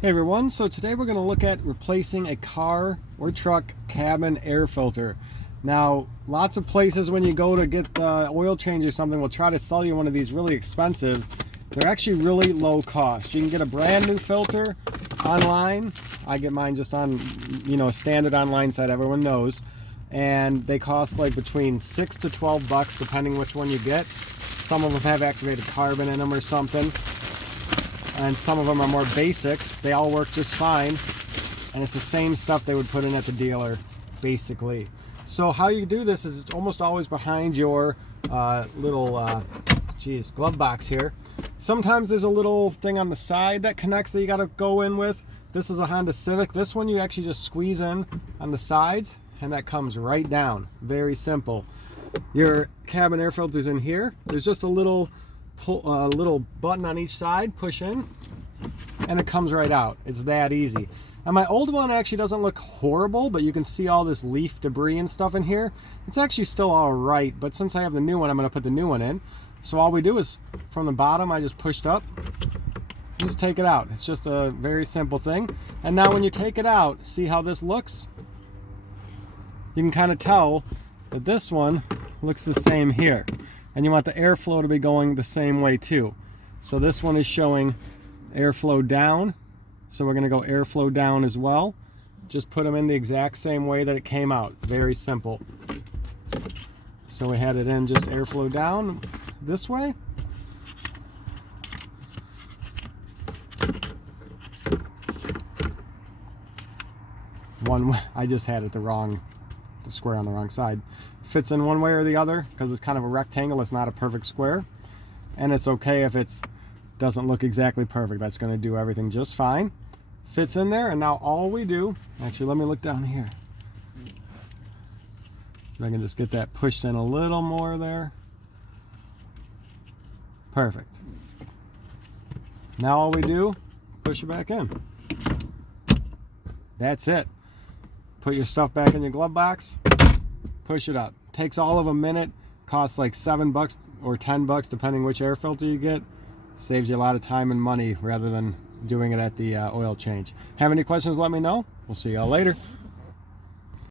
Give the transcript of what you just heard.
Hey everyone, so today we're going to look at replacing a car or truck cabin air filter. Now, lots of places when you go to get the oil change or something will try to sell you one of these really expensive. They're actually really low cost. You can get a brand new filter online. I get mine just on, a standard online site everyone knows. And they cost like between 6 to 12 bucks depending which one you get. Some of them have activated carbon in them or something. And some of them are more basic. They all work just fine, and it's the same stuff they would put in at the dealer basically. So how you do this is it's almost always behind your little glove box here. Sometimes there's a little thing on the side that connects that you got to go in with. This is a Honda Civic. This one you actually just squeeze in on the sides and that comes right down. Very simple. Your cabin air filter's in here. There's just a little button on each side, push in, and it comes right out. It's that easy. And my old one actually doesn't look horrible, but you can see all this leaf debris and stuff in here. It's actually still all right, but since I have the new one, I'm going to put the new one in. So all we do is from the bottom, I just pushed up, just take it out. It's just a very simple thing. And now when you take it out, see how this looks? You can kind of tell that this one looks the same here. And you want the airflow to be going the same way too. So this one is showing airflow down. So we're going to go airflow down as well. Just put them in the exact same way that it came out. Very simple. So we had it in just airflow down this way. I just had it the square on the wrong side. Fits in one way or the other because it's kind of a rectangle. It's not a perfect square, and it's okay if it doesn't look exactly perfect. That's going to do everything just fine. Fits in there, and now all we do, actually let me look down here so I can just get that pushed in a little more there. Perfect. Now all we do, push it back in. That's it. Put your stuff back in your glove box, push it up. Takes all of a minute, costs like 7 bucks or 10 bucks depending which air filter you get. Saves you a lot of time and money rather than doing it at the oil change. Have any questions, let me know. We'll see y'all later.